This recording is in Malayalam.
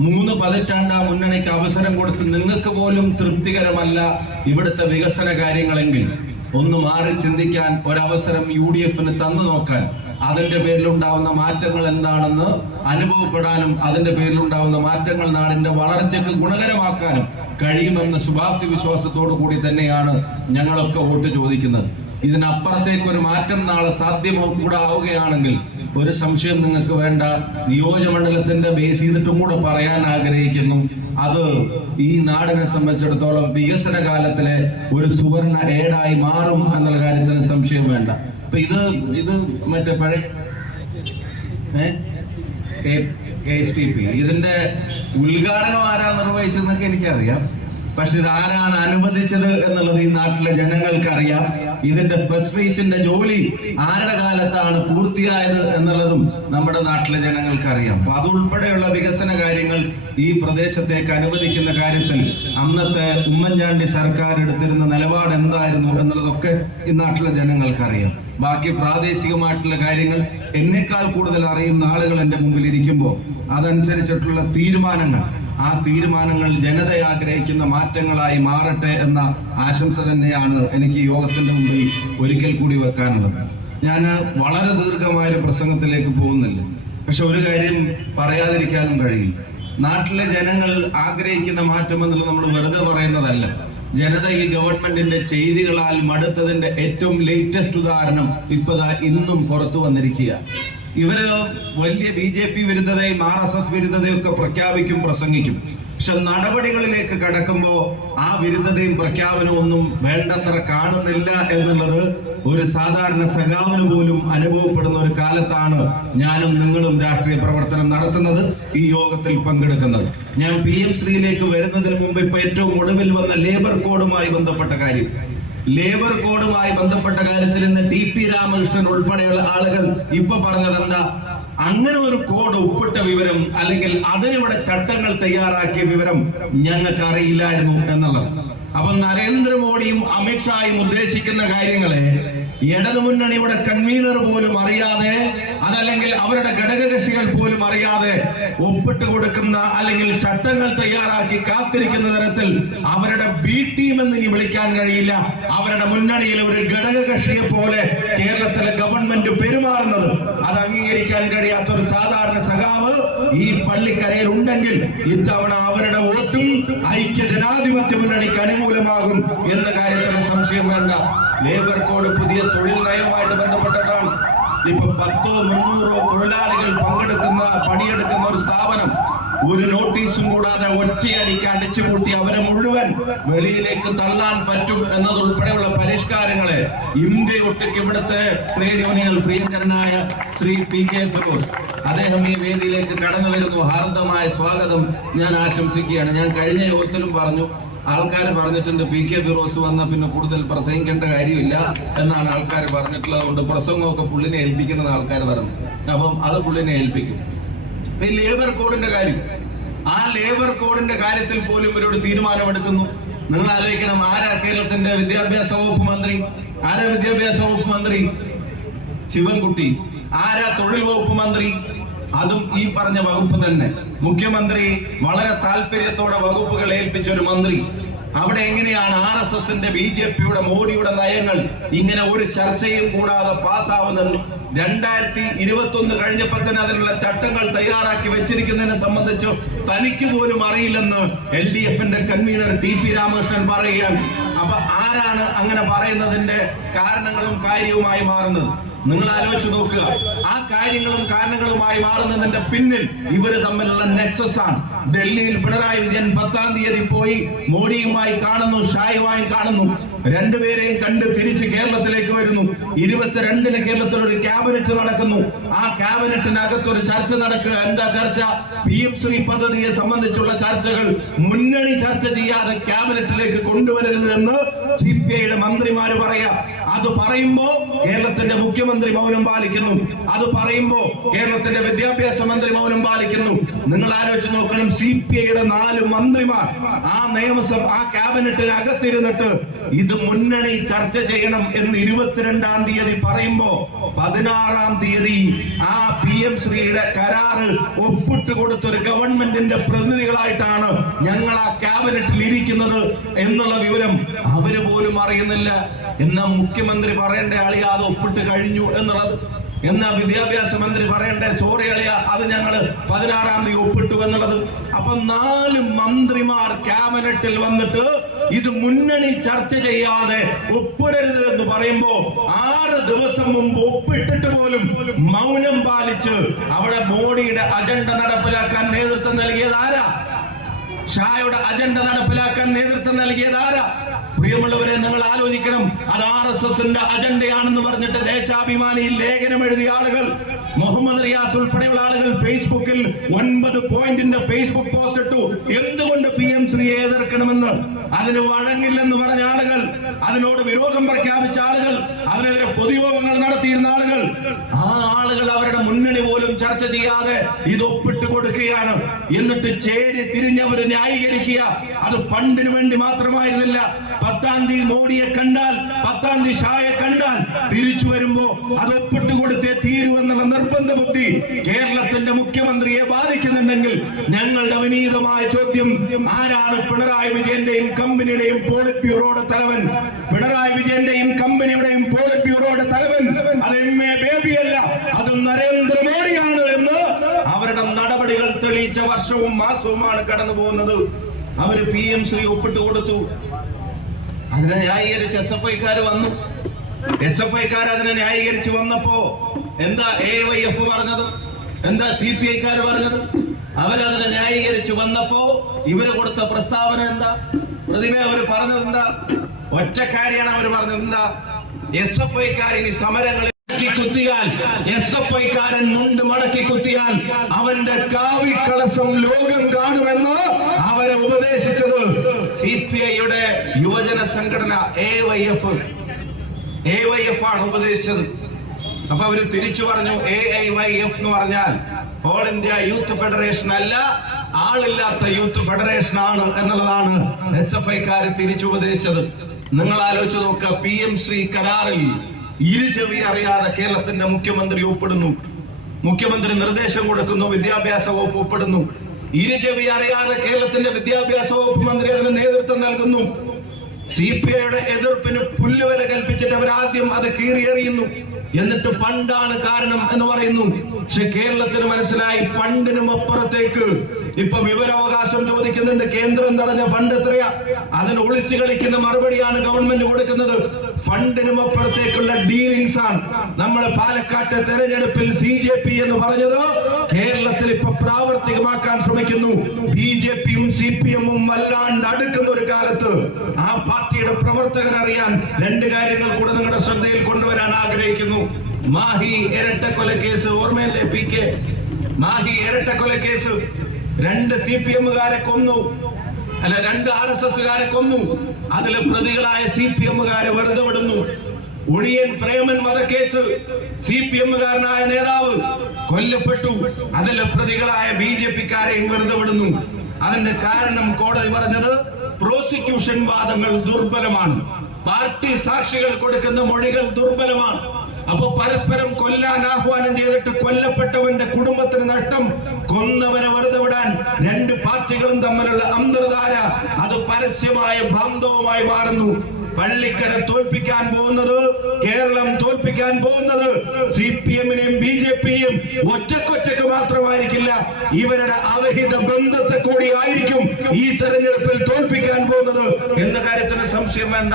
3 പതിറ്റാണ്ട് മുന്നണിക്ക് അവസരം കൊടുത്ത് നിങ്ങൾക്ക് പോലും തൃപ്തികരമല്ല ഇവിടുത്തെ വികസന കാര്യങ്ങളെങ്കിൽ ഒന്ന് മാറി ചിന്തിക്കാൻ ഒരവസരം UDF-ന് തന്നു നോക്കാൻ, അതിന്റെ പേരിലുണ്ടാവുന്ന മാറ്റങ്ങൾ എന്താണെന്ന് അനുഭവപ്പെടാനും അതിന്റെ പേരിലുണ്ടാവുന്ന മാറ്റങ്ങൾ നാടിന്റെ വളർച്ചയ്ക്ക് ഗുണകരമാക്കാനും കഴിയുമെന്ന ശുഭാപ്തി വിശ്വാസത്തോടു കൂടി തന്നെയാണ് ഞങ്ങളൊക്കെ വോട്ട് ചോദിക്കുന്നത്. ഇതിനപ്പുറത്തേക്ക് ഒരു മാറ്റം നാളെ സാധ്യമോ കൂടെ ആവുകയാണെങ്കിൽ ഒരു സംശയം നിങ്ങൾക്ക് വേണ്ട. നിയോജകമണ്ഡലത്തിന്റെ ബേസ് ചെയ്തിട്ടും കൂടെ പറയാൻ ആഗ്രഹിക്കുന്നു, അത് ഈ നാടിനെ സംബന്ധിച്ചിടത്തോളം വികസന കാലത്തിലെ ഒരു സുവർണ ഏടായി മാറും എന്നുള്ള കാര്യത്തിന് സംശയം വേണ്ട. അപ്പൊ ഇത് മറ്റേ പഴയ KSTP ഇതിന്റെ ഉദ്ഘാടനം ആരാ നിർവഹിച്ചതെന്നൊക്കെ എനിക്കറിയാം. പക്ഷെ ഇത് ആരാണ് അനുവദിച്ചത് എന്നുള്ളത് ഈ നാട്ടിലെ ജനങ്ങൾക്കറിയാം. ഇതിന്റെ ബസ് റീച്ചിന്റെ ജോലി ആരുടെ കാലത്താണ് പൂർത്തിയായത് എന്നുള്ളതും നമ്മുടെ നാട്ടിലെ ജനങ്ങൾക്കറിയാം. അപ്പൊ അതുൾപ്പെടെയുള്ള വികസന കാര്യങ്ങൾ ഈ പ്രദേശത്തേക്ക് അനുവദിക്കുന്ന കാര്യത്തിൽ അന്നത്തെ ഉമ്മൻചാണ്ടി സർക്കാർ എടുത്തിരുന്ന നിലപാട് എന്തായിരുന്നു എന്നുള്ളതൊക്കെ ഈ നാട്ടിലെ ജനങ്ങൾക്കറിയാം. ബാക്കി പ്രാദേശികമായിട്ടുള്ള കാര്യങ്ങൾ എന്നെക്കാൾ കൂടുതൽ അറിയുന്ന ആളുകൾ എന്റെ മുമ്പിൽ ഇരിക്കുമ്പോൾ അതനുസരിച്ചിട്ടുള്ള ആ തീരുമാനങ്ങൾ ജനത ആഗ്രഹിക്കുന്ന മാറ്റങ്ങളായി മാറട്ടെ എന്ന ആശംസ തന്നെയാണ് എനിക്ക് യോഗത്തിന്റെ മുമ്പിൽ ഒരിക്കൽ കൂടി വെക്കാനുള്ളത്. ഞാൻ വളരെ ദീർഘമായ പ്രസംഗത്തിലേക്ക് പോകുന്നില്ല, പക്ഷെ ഒരു കാര്യം പറയാതിരിക്കാനും കഴിയില്ല. നാട്ടിലെ ജനങ്ങൾ ആഗ്രഹിക്കുന്ന മാറ്റം എന്നുള്ളത് നമ്മൾ വെറുതെ പറയുന്നതല്ല. ജനത ഈ ഗവൺമെന്റിന്റെ ചെയ്തികളാൽ മടുത്തതിന്റെ ഏറ്റവും ലേറ്റസ്റ്റ് ഉദാഹരണം ഇന്നും പുറത്തു വന്നിരിക്കുക. ഇവര് വലിയ BJP വിരുദ്ധതയും RSS വിരുദ്ധതയും ഒക്കെ പ്രഖ്യാപിക്കും, പ്രസംഗിക്കും. പക്ഷെ നടപടികളിലേക്ക് കടക്കുമ്പോ ആ വിരുദ്ധതയും പ്രഖ്യാപനവും ഒന്നും വേണ്ടത്ര കാണുന്നില്ല എന്നുള്ളത് ഒരു സാധാരണ സഖാവിന് പോലും അനുഭവപ്പെടുന്ന ഒരു കാലത്താണ് ഞാനും നിങ്ങളും രാഷ്ട്രീയ പ്രവർത്തനം നടത്തുന്നത്, ഈ യോഗത്തിൽ പങ്കെടുക്കുന്നത്. ഞാൻ PM ശ്രീയിലേക്ക് വരുന്നതിന് മുമ്പ് ഇപ്പൊ ഏറ്റവും ഒടുവിൽ വന്ന ലേബർ കോഡുമായി ബന്ധപ്പെട്ട കാര്യത്തിൽ ഇന്ന് TP രാമകൃഷ്ണൻ ഉൾപ്പെടെയുള്ള ആളുകൾ ഇപ്പൊ പറഞ്ഞത് എന്താ, അങ്ങനെ ഒരു കോഡ് ഒപ്പിട്ട വിവരം അല്ലെങ്കിൽ അതിനിവിടെ ചട്ടങ്ങൾ തയ്യാറാക്കിയ വിവരം ഞങ്ങൾക്ക് അറിയില്ലായിരുന്നു എന്നുള്ളത്. അപ്പൊ നരേന്ദ്രമോദിയും അമിത്ഷായും ഉദ്ദേശിക്കുന്ന കാര്യങ്ങളെ ഇടതുമുന്നണിയുടെ കൺവീനർ പോലും അറിയാതെ, അതല്ലെങ്കിൽ അവരുടെ ഘടകകക്ഷികൾ പോലും അറിയാതെ ഒപ്പിട്ട് കൊടുക്കുന്ന അല്ലെങ്കിൽ ചട്ടങ്ങൾ തയ്യാറാക്കി കാത്തിരിക്കുന്ന തരത്തിൽ അവരുടെ B ടീം എന്ന് ഇനി വിളിക്കാൻ കഴിയില്ല, അവരുടെ മുന്നണിയിലെ ഒരു ഘടകകക്ഷിയെ പോലെ കേരളത്തിലെ ഗവൺമെന്റ് പെരുമാറുന്നത് അത് അംഗീകരിക്കാൻ കഴിയാത്ത ഒരു സാധാരണ സഖാവ് ഈ പള്ളിക്കരയിൽ ഉണ്ടെങ്കിൽ ഇത്തവണ അവരുടെ വോട്ടും ഐക്യ ജനാധിപത്യ മുന്നണിക്ക് അനുകൂലമാകും എന്ന കാര്യത്തിന് സംശയം വേണ്ട. ലേബർ കോഡ് പുതിയ തൊഴിൽ നയവുമായിട്ട് ബന്ധപ്പെട്ടിട്ടാണ്. ഇപ്പൊ 100-300 തൊഴിലാളികൾ പണിയെടുക്കുന്ന ഒരു സ്ഥാപനം ഒരു നോട്ടീസും കൂടാതെ ഒറ്റയടിക്ക് അടിച്ചുകൂട്ടി അവരെ മുഴുവൻ വെളിയിലേക്ക് തള്ളാൻ പറ്റും എന്നതുൾപ്പെടെയുള്ള പരിഷ്കാരങ്ങളെ ഇന്ത്യയൊട്ടുക്ക് ഇവിടുത്തെ ട്രേഡ് യൂണിയൻ പ്രിയങ്കരനായ ശ്രീ PK ഫിറോസ് അദ്ദേഹം ഈ വേദിയിലേക്ക് കടന്നു വരുന്നു. ഹാർദമായ സ്വാഗതം ഞാൻ ആശംസിക്കുകയാണ്. ഞാൻ കഴിഞ്ഞ യോഗത്തിലും പറഞ്ഞു, ആൾക്കാർ പറഞ്ഞിട്ടുണ്ട് PK ഫിറോസ് വന്ന പിന്നെ കൂടുതൽ പ്രസംഗിക്കേണ്ട കാര്യമില്ല എന്നാണ് ആൾക്കാർ പറഞ്ഞിട്ടുള്ളത്. അതുകൊണ്ട് പ്രസംഗമൊക്കെ പുള്ളിനെ ഏൽപ്പിക്കുന്ന ആൾക്കാർ പറഞ്ഞു. അപ്പം അത് പുള്ളിനെ ഏൽപ്പിക്കും. ഈ ലേബർ കോഡിന്റെ കാര്യം, ആ ലേബർ കോഡിന്റെ കാര്യത്തിൽ പോലും ഇവരോട് തീരുമാനമെടുക്കുന്നു. നിങ്ങൾ ആലോചിക്കണം, ആരാ കേരളത്തിന്റെ വിദ്യാഭ്യാസ വകുപ്പ് മന്ത്രി? ശിവൻകുട്ടി. ആരാ തൊഴിൽ വകുപ്പ് മന്ത്രി? അതും ഈ പറഞ്ഞ വകുപ്പ് തന്നെ. മുഖ്യമന്ത്രി വളരെ താല്പര്യത്തോടെ വകുപ്പുകൾ ഏൽപ്പിച്ച ഒരു മന്ത്രി. അവിടെ എങ്ങനെയാണ് RSSന്റെ BJPയുടെ മോഡിയുടെ നയങ്ങൾ ഇങ്ങനെ ഒരു ചർച്ചയും കൂടാതെ പാസ്സാവുന്നത്? 2021 കഴിഞ്ഞപ്പോൾ തന്നെ അതിനുള്ള ചട്ടങ്ങൾ തയ്യാറാക്കി വെച്ചിരിക്കുന്നതിനെ സംബന്ധിച്ച് തനിക്ക് പോലും അറിയില്ലെന്ന് LDFന്റെ കൺവീനർ TP രാമകൃഷ്ണൻ പറയുകയാണ്. അപ്പൊ ആരാണ് അങ്ങനെ പറയുന്നതിന്റെ കാരണങ്ങളും കാര്യവുമായി മാറുന്നത്? നിങ്ങൾ ആലോചിച്ച് നോക്കുക. ആ കാര്യങ്ങളും കാരണങ്ങളുമായി മാറുന്നതിന്റെ പിന്നിൽ ഇവര് തമ്മിലുള്ള നെക്സസ് ആണ്. ഡൽഹിയിൽ പിണറായി വിജയൻ 10-ാം തീയതി പോയി മോഡിയുമായി കാണുന്നു, ഷായുമായി കാണുന്നു. രണ്ടുപേരെയും കണ്ട് തിരിച്ച് കേരളത്തിലേക്ക് വരുന്നു. 22-ന് കേരളത്തിൽ ഒരു ക്യാബിനറ്റ് നടക്കുന്നു. ആ ക്യാബിനറ്റിനകത്തൊരു ചർച്ച നടക്കുക. എന്താ ചർച്ച? PM ശ്രീ പദ്ധതിയെ സംബന്ധിച്ചുള്ള ചർച്ചകൾ മുന്നണി ചർച്ച ചെയ്യാതെ ക്യാബിനറ്റിലേക്ക് കൊണ്ടുവരരുത് എന്ന് CPIയുടെ മന്ത്രിമാര് പറയാ. അത് പറയുമ്പോ കേരളത്തിന്റെ മുഖ്യമന്ത്രി മൗനം പാലിക്കുന്നു. അത് പറയുമ്പോ കേരളത്തിന്റെ വിദ്യാഭ്യാസ മന്ത്രി മൗനം പാലിക്കുന്നു. നിങ്ങൾ ആലോചിച്ച് നോക്കണം, CPIയുടെ 4 മന്ത്രിമാർ ആ ക്യാബിനറ്റിനകത്തിരുന്നിട്ട് ഇത് മുന്നണി ചർച്ച ചെയ്യണം എന്ന് 22-ാം തീയതി പറയുമ്പോ 16-ാം തീയതി ആ PM ശ്രീയുടെ കരാറ് ഒപ്പിട്ട് ഒപ്പിട്ട് കൊടുത്തൊരു ഗവൺമെന്റിന്റെ പ്രതിനിധികളായിട്ടാണ് ഞങ്ങൾ ആ ക്യാബിനറ്റിൽ ഇരിക്കുന്നത് എന്നുള്ള വിവരം അവര് പോലും അറിയുന്നില്ല. എന്നാ മുഖ്യമന്ത്രി പറയേണ്ട അളിയ അത് ഒപ്പിട്ട് കഴിഞ്ഞു എന്നുള്ളത്, എന്നാ വിദ്യാഭ്യാസ മന്ത്രി പറയണ്ടേ സോറി അളിയ അത് ഞങ്ങള് 16-ാം തീയതി ഒപ്പിട്ടു എന്നുള്ളത്. അപ്പൊ 4 മന്ത്രിമാർ ക്യാബിനറ്റിൽ വന്നിട്ട് ഇത് മുന്നണി ചർച്ച ചെയ്യാതെ ഒപ്പിടരുത് എന്ന് പറയുമ്പോ 6 ദിവസം മുമ്പ് ഒപ്പിട്ടിട്ട് പോലും മൗനം പാലിച്ച് അവിടെ മോഡിയുടെ അജണ്ട നടപ്പിലാക്കാൻ നേതൃത്വം നൽകിയത് ആരാ? ഷായുടെ അജണ്ട നടപ്പിലാക്കാൻ നേതൃത്വം നൽകിയത് ആരാ? പ്രിയമുള്ളവരെ, നിങ്ങൾ ആലോചിക്കണം. അത് RSSന്റെ അജണ്ടയാണെന്ന് പറഞ്ഞിട്ട് ദേശാഭിമാനിയിൽ ലേഖനം എഴുതിയ ആളുകൾ, മുഹമ്മദ് റിയാസ് ഉൾപ്പെടെയുള്ള ആളുകൾ ഫേസ്ബുക്കിൽ 9 പോയിന്റിന്റെ ഫേസ്ബുക്ക് പോസ്റ്റ് ഇട്ടു. എന്തുകൊണ്ട് PM ശ്രീയെ എതിർക്കണമെന്ന്. അതിന് വഴങ്ങില്ലെന്ന് പറഞ്ഞ ആളുകൾ, അതിനോട് വിരോധം പ്രഖ്യാപിച്ച ആളുകൾ, അതിനെതിരെ പൊതുയോഗങ്ങൾ നടത്തിയിരുന്ന ആളുകൾ, ആ ആളുകൾ അവരുടെ മുന്നണി പോലും ചർച്ച ചെയ്യാതെ ഇത് ഒപ്പിട്ട് കൊടുക്കുകയാണ്. എന്നിട്ട് ചേരി തിരിഞ്ഞവര് ന്യായീകരിക്കുക അത് ഫണ്ടിന് വേണ്ടി മാത്രമായിരുന്നില്ല. 10-ാം തീയതി മോഡിയെ കണ്ടാൽ, 10-ാം തീയതി ഷായെ കണ്ടാൽ തിരിച്ചു വരുമ്പോ അത് ഒപ്പിട്ട് കൊടുത്തേ തീരുവെന്നുള്ള നിർബന്ധ ബുദ്ധി കേരളത്തിന്റെ മുഖ്യമന്ത്രിയെ ബാധിക്കുന്നുണ്ടെങ്കിൽ ഞങ്ങളുടെ വിനീതമായ ചോദ്യം, ആരാണ് പിണറായി വിജയന്റെയും കമ്പനിയുടെയും പോളിറ്റ് ബ്യൂറോയുടെ തലവൻ? പിണറായി വിജയന്റെയും കമ്പനിയുടെയും പോളിറ്റ് ബ്യൂറോയുടെ തലവൻ അത് MA ബേബി അല്ല, അത് നരേന്ദ്രമോദിയാണ് എന്ന് അവരുടെ നടപടികൾ തെളിയിച്ച വർഷവും മാസവുമാണ് കടന്നു പോകുന്നത്. അവര് PM ശ്രീ ഒപ്പിട്ട് കൊടുത്തു. അതിനെ ന്യായീകരിച്ച് SFIക്കാർ വന്നു. SFIക്കാർ അതിനെ ന്യായീകരിച്ച് വന്നപ്പോ എന്താ AYF പറഞ്ഞത്? എന്താ CPIക്കാർ പറഞ്ഞത്? അവരതിനെ ന്യായീകരിച്ച് വന്നപ്പോ ഇവര് കൊടുത്ത പ്രസ്താവന എന്താ? പ്രതിമ അവര് പറഞ്ഞത് എന്താ? ഒറ്റ കാര്യമാണ് അവര് പറഞ്ഞത്. എന്താ? SFIക്കാർ ഇനി സമരങ്ങളിൽ കുത്തിയാൽ, SFIക്കാരൻ മുണ്ട് മടക്കി കുത്തിയാൽ അവന്റെ കാവിക്കളസം ലോകം കാണുമെന്ന് അവരെ ഉപദേശിച്ചത് CPIയുടെ യുവജന സംഘടന AYF ആണ് ഉപദേശിച്ചത്. അപ്പൊ അവര് തിരിച്ചു പറഞ്ഞു AIYF എന്ന് പറഞ്ഞാൽ ഓൾ ഇന്ത്യ യൂത്ത് ഫെഡറേഷൻ അല്ല, ആളില്ലാത്ത യൂത്ത് ഫെഡറേഷൻ ആണ് എന്നുള്ളതാണ് SFIക്കാര് തിരിച്ചുപദേശിച്ചത്. നിങ്ങൾ ആലോചിച്ച് നോക്കുക, PM ശ്രീ കരാറിൽ ഇരുചെവി അറിയാതെ കേരളത്തിന്റെ മുഖ്യമന്ത്രി ഒപ്പിടുന്നു. മുഖ്യമന്ത്രി നിർദ്ദേശം കൊടുക്കുന്നു, വിദ്യാഭ്യാസ വകുപ്പ് ഒപ്പിടുന്നു. ഇരുചെവി അറിയാതെ കേരളത്തിന്റെ വിദ്യാഭ്യാസ വകുപ്പ് മന്ത്രി അതിന് നേതൃത്വം നൽകുന്നു. CPIയുടെ എതിർപ്പിന് പുല്ലുവില കൽപ്പിച്ചിട്ട് അവരാദ്യം അത് കീറിയെറിയുന്നു. എന്നിട്ട് ഫണ്ടാണ് കാരണം എന്ന് പറയുന്നു. പക്ഷെ കേരളത്തിന് മനസ്സിലായി ഫണ്ടിനും അപ്പുറത്തേക്ക് ഇപ്പൊ വിവരാവകാശം ചോദിക്കുന്നുണ്ട്. കേന്ദ്രം തടഞ്ഞ ഫണ്ട് എത്രയാ? അതിന് ഒളിച്ചു കളിക്കുന്ന മറുപടിയാണ് ഗവൺമെന്റ് കൊടുക്കുന്നത്. ഫണ്ടിനും അപ്പുറത്തേക്കുള്ള ഡീലിംഗ്സ് ആണ്. നമ്മള് പാലക്കാട്ടെ തെരഞ്ഞെടുപ്പിൽ CJP എന്ന് പറഞ്ഞത് കേരളത്തിൽ ഇപ്പൊ പ്രാവർത്തികമാക്കാൻ ശ്രമിക്കുന്നു. BJPയും CPM-ഉം വല്ലാണ്ട് അടുക്കുന്ന ഒരു കാലത്ത് ആ പാർട്ടിയുടെ പ്രവർത്തകർ അറിയാൻ 2 കാര്യങ്ങൾ കൂടെ നിങ്ങളുടെ ശ്രദ്ധയിൽ കൊണ്ടുവരാൻ ആഗ്രഹിക്കുന്നു. മാഹി ഇരട്ടക്കൊലക്കേസ് ഓർമ്മയല്ലേ? PK മാഹി ഇരട്ടക്കൊലക്കേസ് 2 CPM-കാരെ കൊന്നു, അല്ല 2 RSSകാരെ കൊന്നു. അതില് പ്രതികളായ CPM-കാരെ വെറുതെ വിടുന്നു. ഒഴിയൻ പ്രേമൻ വധക്കേസ് CPM-കാരനായ നേതാവ് കൊല്ലപ്പെട്ടു. അതിലെ പ്രതികളായ BJP-കാരെയും വെറുതെ വിടുന്നു. അതിന്റെ കാരണം കോടതി പറഞ്ഞത് പ്രോസിക്യൂഷൻ വാദങ്ങൾ ദുർബലമാണ്, പാർട്ടി സാക്ഷികൾ കൊടുക്കുന്ന മൊഴികൾ ദുർബലമാണ്. അപ്പൊ പരസ്പരം കൊല്ലാൻ ആഹ്വാനം ചെയ്തിട്ട് കൊല്ലപ്പെട്ടവന്റെ കുടുംബത്തിന് നഷ്ടം, കൊന്നവനെ വെറുതെ വിടാൻ 2 പാർട്ടികളും തമ്മിലുള്ള അന്തർധാര അത് പരസ്യമായ ബാന്ധവമായി മാറുന്നു. പള്ളിക്കര തോൽപ്പിക്കാൻ പോകുന്നത്, കേരളം തോൽപ്പിക്കാൻ പോകുന്നത് CPM-നെയും BJP-യും ഒറ്റക്കൊറ്റക്ക് മാത്രമായിരിക്കില്ല, ഇവരുടെ അവഹിത ബന്ധത്തെ കൂടി ആയിരിക്കും ഈ തെരഞ്ഞെടുപ്പിൽ തോൽപ്പിക്കാൻ പോകുന്നത് എന്ന കാര്യത്തിന് സംശയം വേണ്ട.